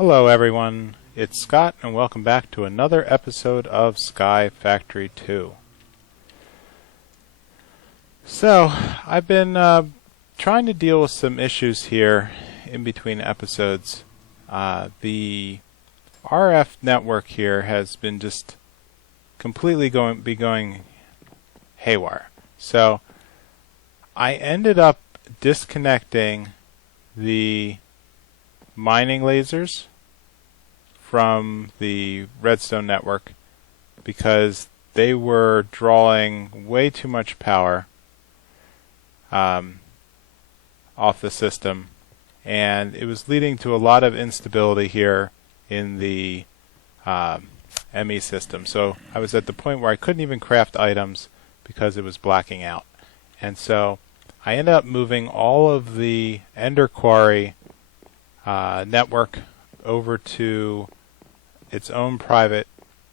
Hello everyone, it's Scott and welcome back to another episode of Sky Factory 2. So, I've been trying to deal with some issues here in between episodes. The RF network here has been just completely going haywire. So, I ended up disconnecting the mining lasers from the redstone network because they were drawing way too much power off the system, and it was leading to a lot of instability here in the ME system. So I was at the point where I couldn't even craft items because it was blacking out. And so I ended up moving all of the Ender Quary network over to its own private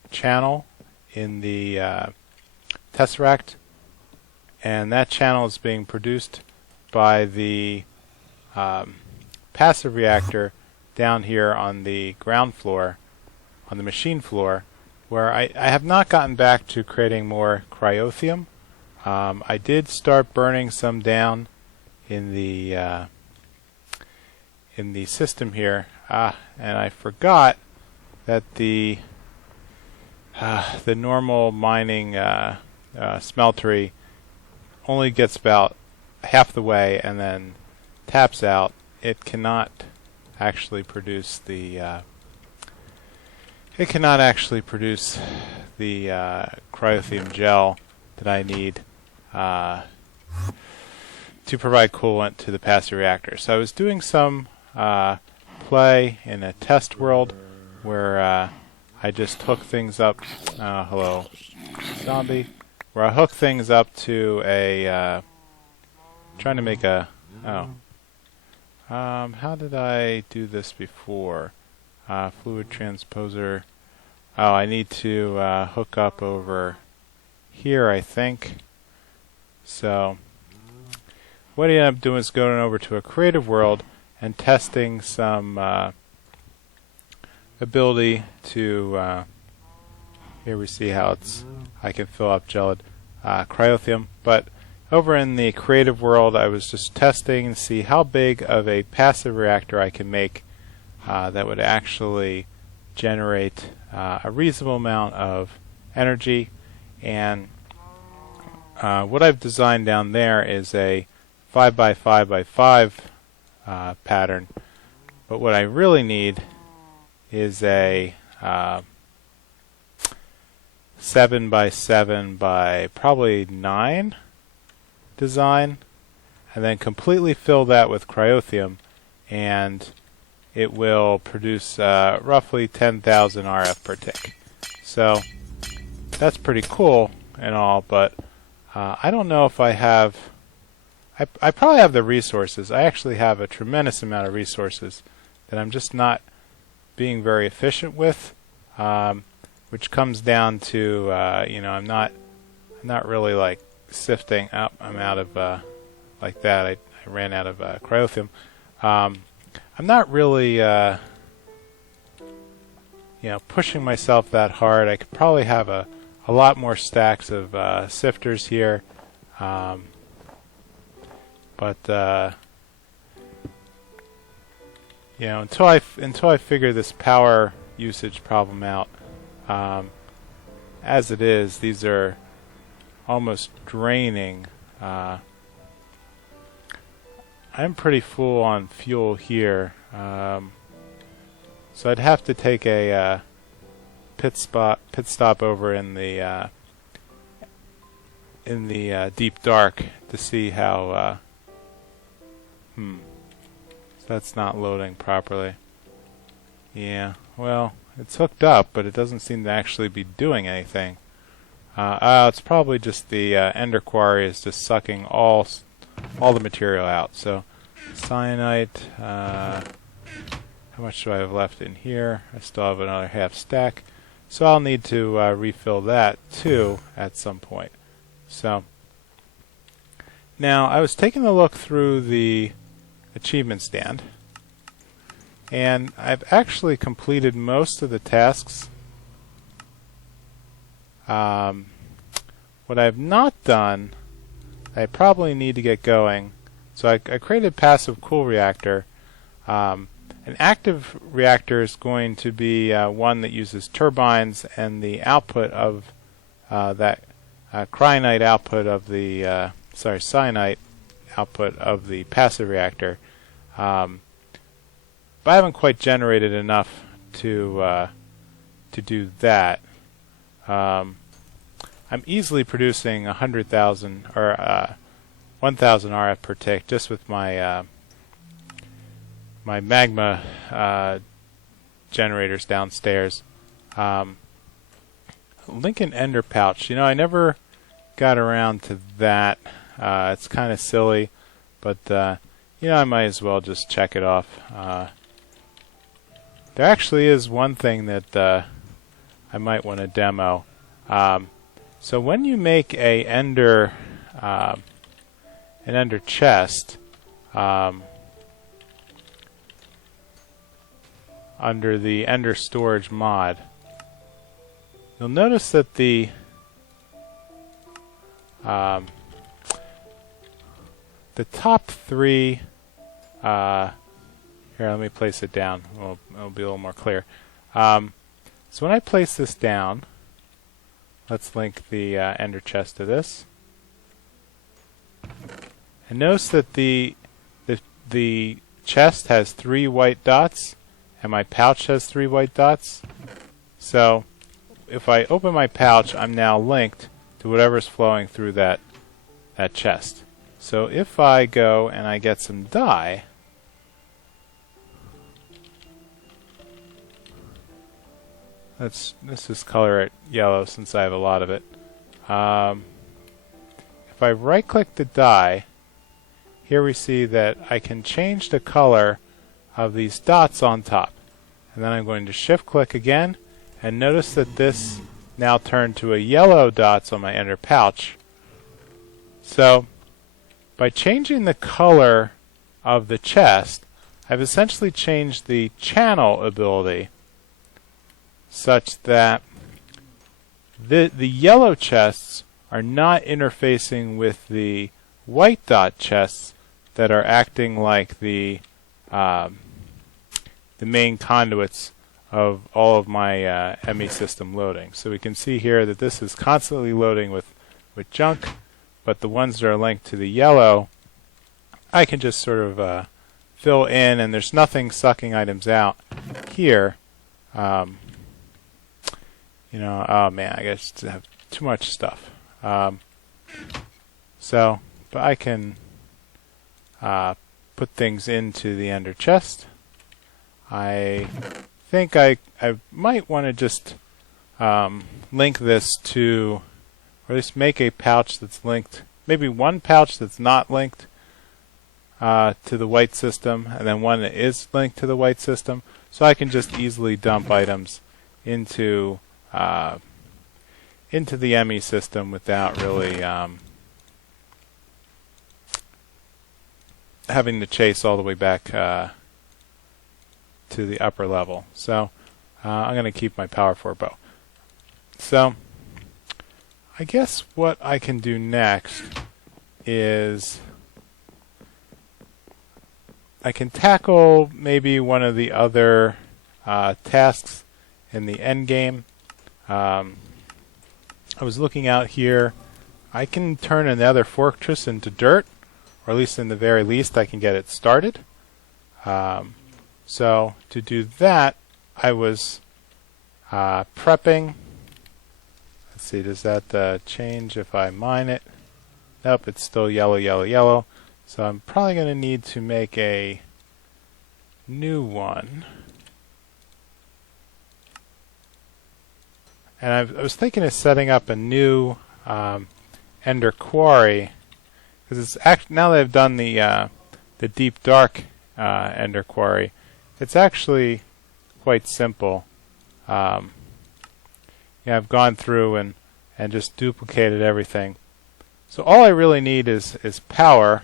channel in the Tesseract, and that channel is being produced by the passive reactor down here on the ground floor, on the machine floor, where I have not gotten back to creating more cryothium. I did start burning some down in the system here, and I forgot that the normal mining smeltery only gets about half the way and then taps out. It cannot actually produce the cryothium gel that I need to provide coolant to the passive reactor. So I was doing some play in a test world where I just hook things up. Hello, zombie. Where I hook things up to a trying to make a how did I do this before? Fluid transposer. Oh, I need to hook up over here, I think. So what I end up doing is going over to a creative world and testing some ability to here we see how I can fill up gelid cryothium. But over in the creative world, I was just testing to see how big of a passive reactor I can make that would actually generate a reasonable amount of energy. And what I've designed down there is a 5x5x5 pattern, but what I really need is a 7x7 by probably 9 design, and then completely fill that with cryothium, and it will produce roughly 10,000 RF per tick. So that's pretty cool and all, but I don't know if I have. I probably have the resources. I actually have a tremendous amount of resources that I'm just not being very efficient with, which comes down to I'm not really like sifting up. I'm out of like that. I ran out of cryothium. I'm not really pushing myself that hard. I could probably have a lot more stacks of sifters here. But until I figure this power usage problem out, as it is, these are almost draining. I'm pretty full on fuel here, so I'd have to take a pit stop over in the deep dark to see how. That's not loading properly. Yeah, well, it's hooked up, but it doesn't seem to actually be doing anything. It's probably just the Ender Quary is just sucking all the material out. So, cyanite. How much do I have left in here? I still have another half stack. So I'll need to refill that too at some point. So now I was taking a look through the achievement stand, And I've actually completed most of the tasks. What I've not done, I probably need to get going. So I created passive cool reactor. An active reactor is going to be one that uses turbines, and the output of that cyanide output of the cyanide output of the passive reactor. But I haven't quite generated enough to do that. I'm easily producing 100,000 or 1,000 RF per tick just with my my magma generators downstairs. Lincoln Ender pouch. You know, I never got around to that. It's kind of silly, but you know, I might as well just check it off. There actually is one thing that I might want to demo. So when you make an ender chest under the Ender storage mod, you'll notice that the top three. Here, let me place it down. It'll be a little more clear. So when I place this down, let's link the Ender chest to this. And notice that the chest has 3 white dots, and my pouch has 3 white dots. So if I open my pouch, I'm now linked to whatever's flowing through that chest. So if I go and I get some dye, let's just color it yellow since I have a lot of it. If I right-click the dye, here we see that I can change the color of these dots on top. And then I'm going to shift-click again, and notice that this now turned to a yellow dots on my Ender pouch. So by changing the color of the chest, I've essentially changed the channel ability such that the yellow chests are not interfacing with the white dot chests that are acting like the main conduits of all of my ME system loading. So we can see here that this is constantly loading with junk, but the ones that are linked to the yellow, I can just sort of fill in, and there's nothing sucking items out here. You know, oh man, I guess I have too much stuff. So, but I can put things into the Ender chest. I think I might want to just link this to, or at least make a pouch that's linked, maybe one pouch that's not linked to the white system, and then one that is linked to the white system, so I can just easily dump items into the ME system without really having to chase all the way back to the upper level. So I'm going to keep my Power 4 bow. So I guess what I can do next is I can tackle maybe one of the other tasks in the end game. I was looking out here. I can turn another fortress into dirt, or at least in the very least I can get it started. So to do that, I was prepping. Let's see, does that change if I mine it? Nope, it's still yellow, yellow, yellow. So I'm probably going to need to make a new one. And I was thinking of setting up a new Ender Quary, because it's now that I've done the deep dark Ender Quary, it's actually quite simple. Yeah, I've gone through and just duplicated everything. So all I really need is power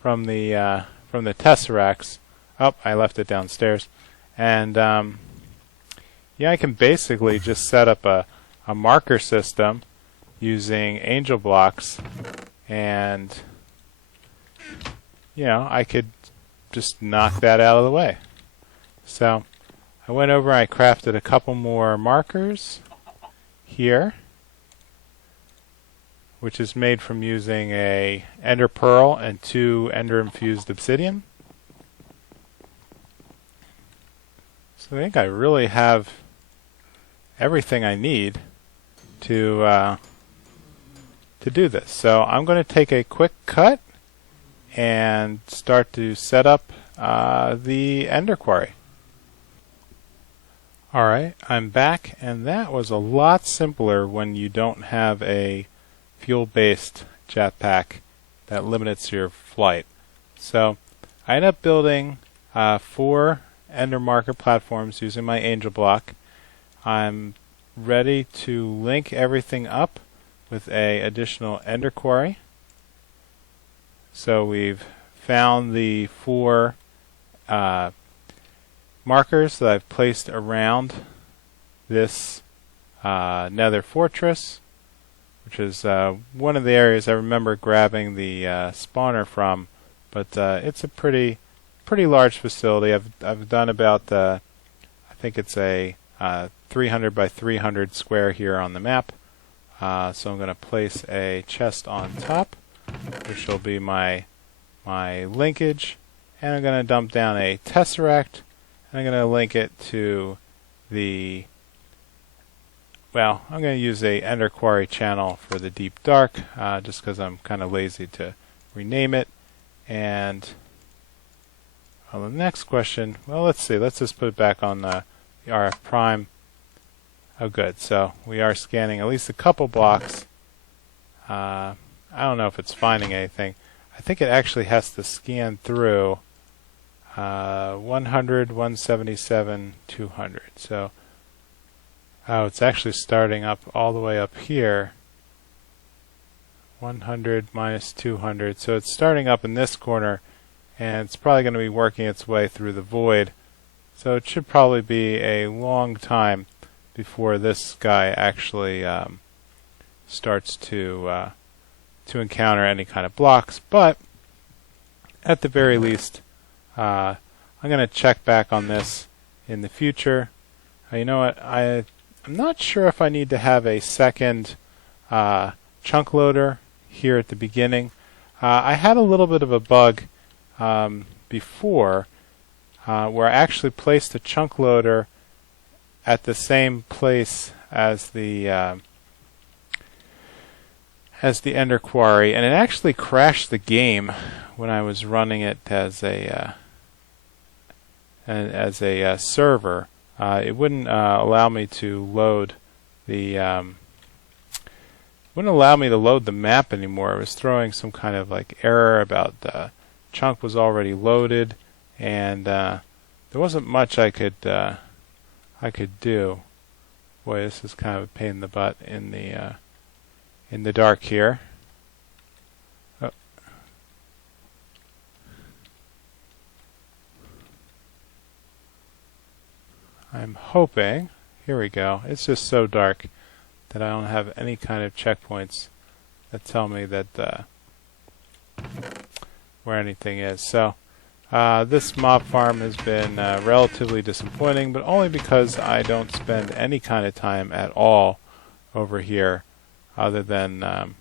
from the tesseracts Oh, I left it downstairs. And yeah, I can basically just set up a marker system using angel blocks, and I could just knock that out of the way. So I went over and I crafted a couple more markers here, which is made from using a ender pearl and 2 ender infused obsidian. So I think I really have everything I need to do this. So I'm going to take a quick cut and start to set up the Ender Quary. Alright, I'm back, and that was a lot simpler when you don't have a fuel-based jetpack that limits your flight. So I ended up building 4 Ender marker platforms using my angel block. I'm ready to link everything up with a additional Ender Quary. So we've found the 4 markers that I've placed around this nether fortress, which is one of the areas I remember grabbing the spawner from, but it's a pretty large facility. I've done about I think it's a 300 by 300 square here on the map. So I'm going to place a chest on top, which will be my linkage, and I'm going to dump down a tesseract, and I'm going to link it to the, well, I'm going to use a Ender Quary channel for the deep dark, just because I'm kind of lazy to rename it. And the next question, well, let's see, let's just put it back on the RF prime. Oh, good. So we are scanning at least a couple blocks. I don't know if it's finding anything. I think it actually has to scan through 100, 177, 200. So, oh, it's actually starting up all the way up here. 100 minus 200. So it's starting up in this corner, and it's probably going to be working its way through the void. So it should probably be a long time before this guy actually starts to encounter any kind of blocks. But at the very least, I'm going to check back on this in the future. You know what? I'm not sure if I need to have a second chunk loader here at the beginning. I had a little bit of a bug before where I actually placed a chunk loader at the same place as the Ender Quary, and it actually crashed the game when I was running it as a server. It wouldn't allow me to load the map anymore. It was throwing some kind of like error about chunk was already loaded, and there wasn't much I could do. Boy, this is kind of a pain in the butt in the dark here. Oh. I'm hoping, here we go, it's just so dark that I don't have any kind of checkpoints that tell me that where anything is. So this mob farm has been relatively disappointing, but only because I don't spend any kind of time at all over here, other than I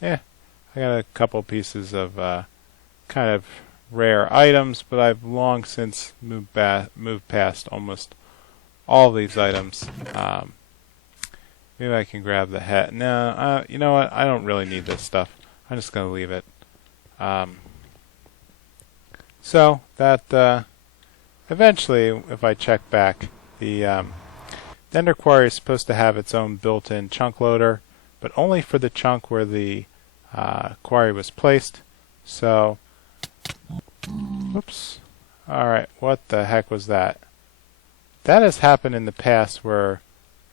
got a couple pieces of kind of rare items, but I've long since moved past almost all these items. Maybe I can grab the hat. No, you know what? I don't really need this stuff. I'm just going to leave it. So that eventually, if I check back, the Ender Quary is supposed to have its own built-in chunk loader, but only for the chunk where the query was placed. So, whoops. Alright, what the heck was that? That has happened in the past where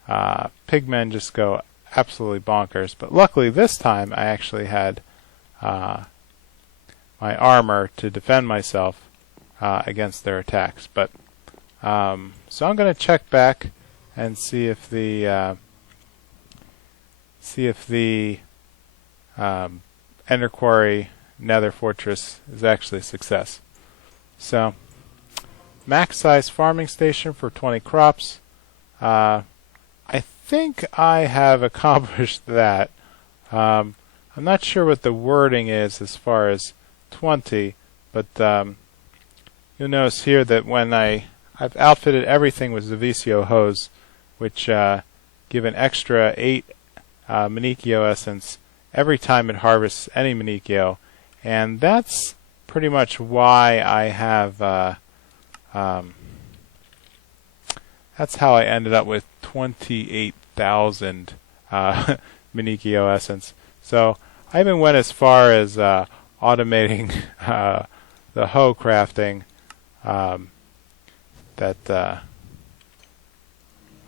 pigmen just go absolutely bonkers, but luckily this time I actually had my armor to defend myself against their attacks. But so I'm going to check back and see if the Ender Quary Nether Fortress is actually a success. So max size farming station for 20 crops. I think I have accomplished that. I'm not sure what the wording is as far as 20, but you'll notice here that when I've outfitted everything with the VCO hose, which give an extra 8 Manikio essence every time it harvests any Manikio, and that's pretty much why I have that's how I ended up with 28,000 Manikio essence. So I even went as far as automating the hoe crafting.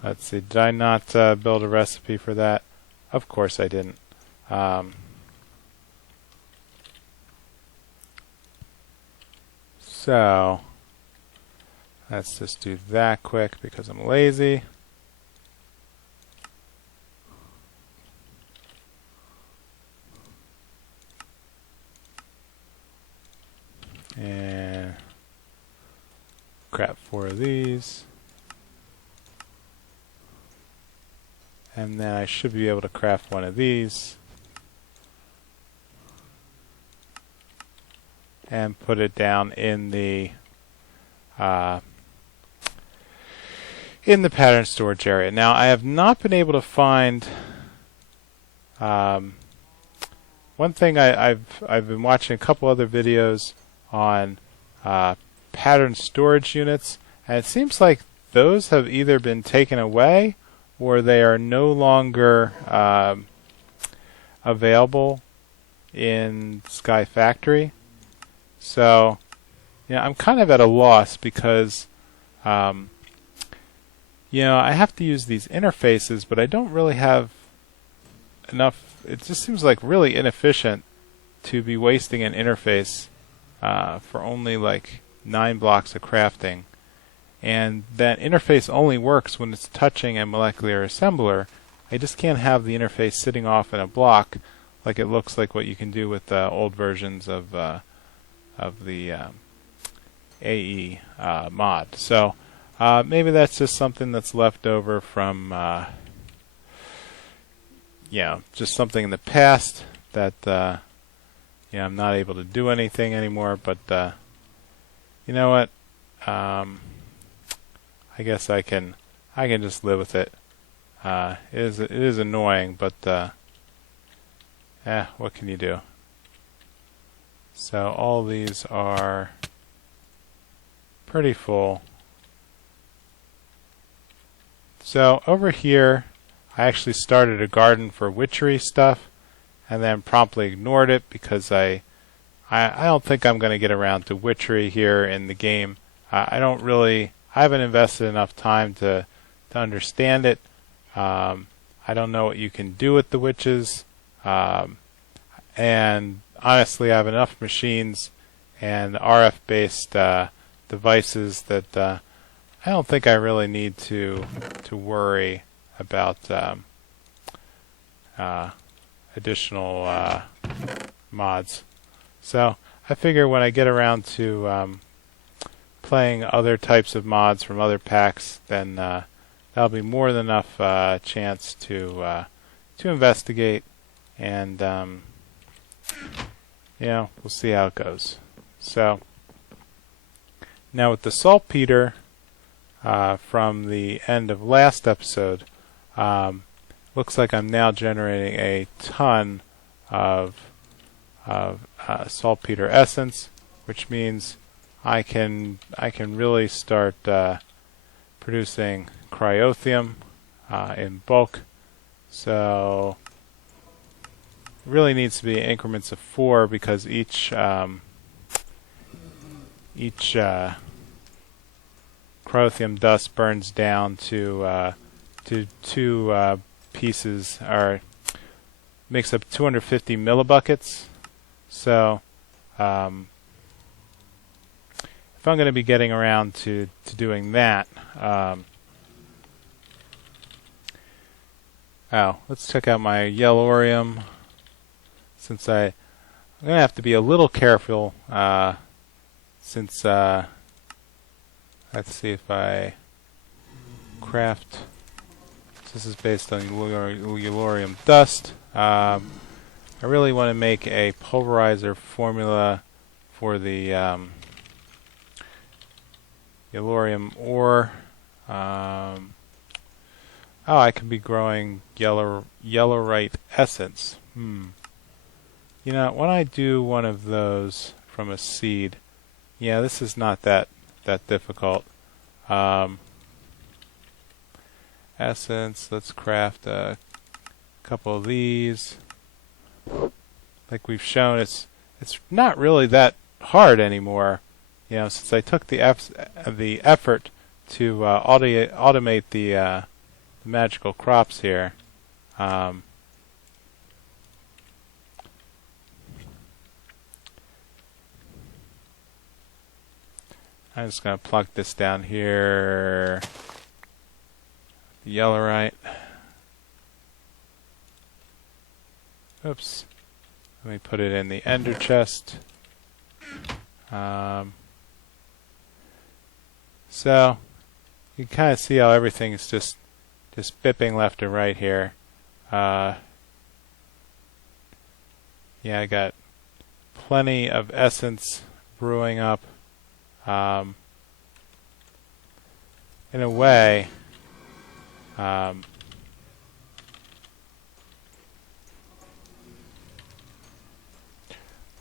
Let's see, did I not build a recipe for that? Of course I didn't. So let's just do that quick because I'm lazy. And crap 4 of these. And then I should be able to craft 1 of these. And put it down in the pattern storage area. Now I have not been able to find one thing. I've been watching a couple other videos on pattern storage units, and it seems like those have either been taken away or they are no longer available in Sky Factory. So, I'm kind of at a loss because, I have to use these interfaces, but I don't really have enough. It just seems like really inefficient to be wasting an interface for only like 9 blocks of crafting. And that interface only works when it's touching a molecular assembler. I just can't have the interface sitting off in a block like it looks like what you can do with old versions of the AE mod. So maybe that's just something that's left over from just something in the past that I'm not able to do anything anymore. But you know what? I guess I can just live with it. It is annoying, but what can you do? So all these are pretty full. So over here, I actually started a garden for witchery stuff, and then promptly ignored it because I don't think I'm going to get around to witchery here in the game. I haven't invested enough time to understand it. I don't know what you can do with the witches, and honestly, I have enough machines and RF-based devices that I don't think I really need to worry about additional mods. So I figure when I get around to playing other types of mods from other packs, then that'll be more than enough chance to investigate, and we'll see how it goes. So now with the saltpeter from the end of last episode, looks like I'm now generating a ton of saltpeter essence, which means I can really start producing cryothium in bulk. So it really needs to be in increments of 4 because each cryothium dust burns down to 2 pieces, or makes up 250 millibuckets. So if if I'm going to be getting around to doing that. Let's check out my Yellorium. Since I'm going to have to be a little careful, since let's see if I craft. This is based on Yellorium dust. I really want to make a pulverizer formula for the Yellorium ore. I could be growing Yellorite essence. You know, when I do one of those from a seed, yeah, this is not that difficult. Essence, let's craft a couple of these. Like we've shown, it's not really that hard anymore. You know, since I took the effort to automate the magical crops here. I'm just going to plunk this down here. The Yellorite. Oops. Let me put it in the ender chest. So you can kind of see how everything is just bipping left and right here. Yeah, I got plenty of essence brewing up. In a way,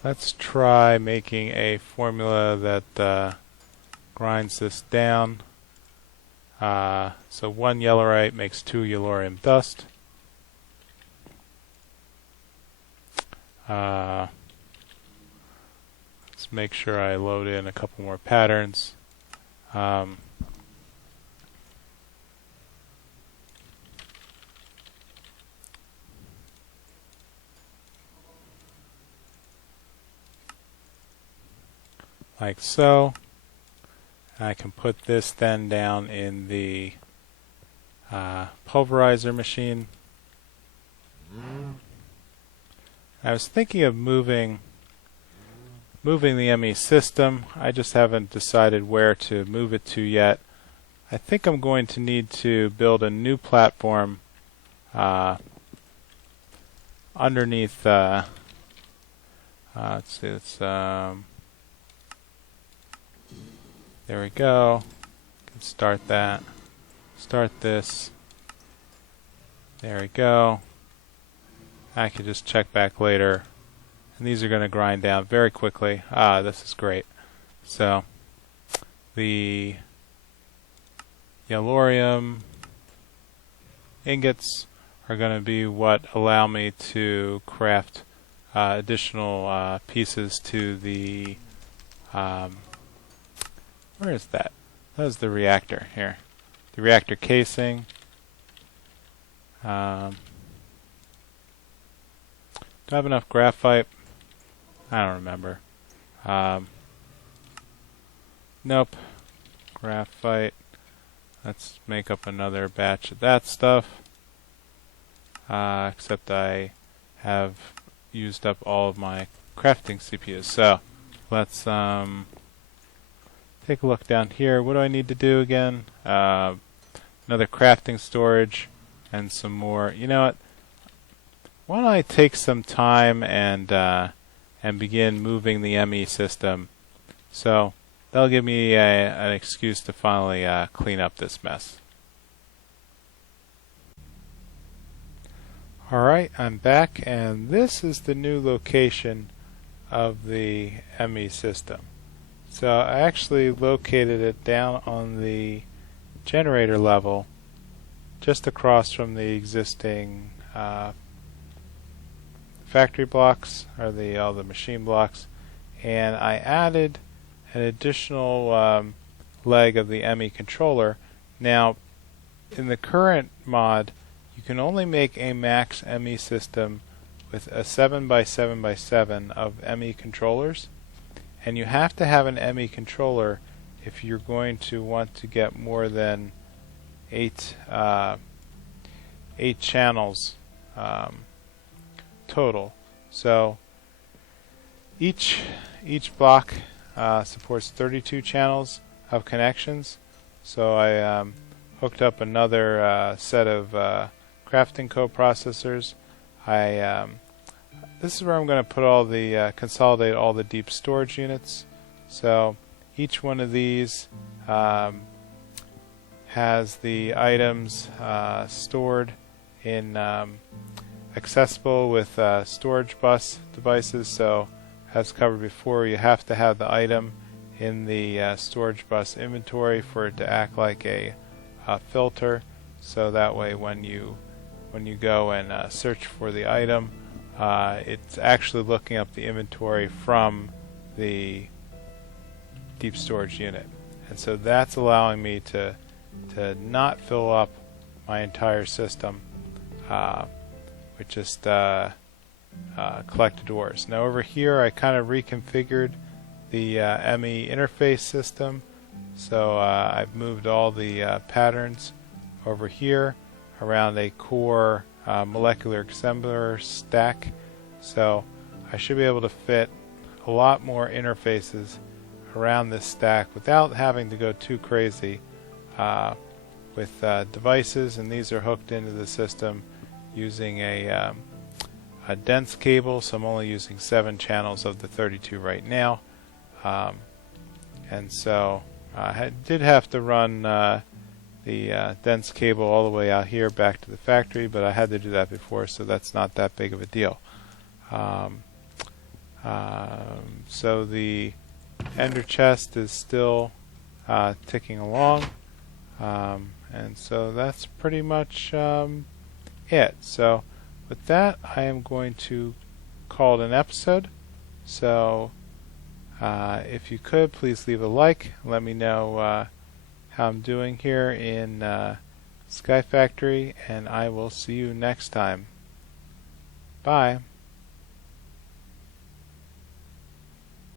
let's try making a formula that grinds this down. So 1 Yellorite makes 2 Yellorium dust. Let's make sure I load in a couple more patterns. Like so. I can put this then down in the pulverizer machine. I was thinking of moving the ME system. I just haven't decided where to move it to yet. I think I'm going to need to build a new platform underneath. Let's see. There we go. Can start that. Start this. There we go. I can just check back later. And these are going to grind down very quickly. This is great. So the Yellorium ingots are going to be what allow me to craft additional pieces to the where is that? That is the reactor here. The reactor casing. Do I have enough graphite? I don't remember. Nope. Graphite. Let's make up another batch of that stuff. Except I have used up all of my crafting CPUs. So let's take a look down here. What do I need to do again? Another crafting storage and some more. You know what? Why don't I take some time and begin moving the ME system? So that'll give me an excuse to finally clean up this mess. Alright, I'm back, and this is the new location of the ME system. So I actually located it down on the generator level, just across from the existing factory blocks, or all the machine blocks, and I added an additional leg of the ME controller. Now, in the current mod, you can only make a max ME system with a 7x7x7 of ME controllers, and you have to have an ME controller if you're going to want to get more than 8 channels total. So each block supports 32 channels of connections. So I hooked up another set of crafting coprocessors. This is where I'm going to put all the consolidate all the deep storage units. So each one of these has the items stored in accessible with storage bus devices. So as covered before, you have to have the item in the storage bus inventory for it to act like a filter. So that way, when you go and search for the item, it's actually looking up the inventory from the deep storage unit. And so that's allowing me to not fill up my entire system with just collected ores. Now over here I kind of reconfigured the ME interface system. So I've moved all the patterns over here around a core molecular assembler stack. So I should be able to fit a lot more interfaces around this stack without having to go too crazy with devices, and these are hooked into the system using a dense cable, so I'm only using 7 channels of the 32 right now. And so I did have to run the dense cable all the way out here back to the factory, but I had to do that before, so that's not that big of a deal. So the ender chest is still ticking along, and so that's pretty much it. So with that, I am going to call it an episode. So if you could, please leave a like. Let me know how I'm doing here in Sky Factory, and I will see you next time. Bye.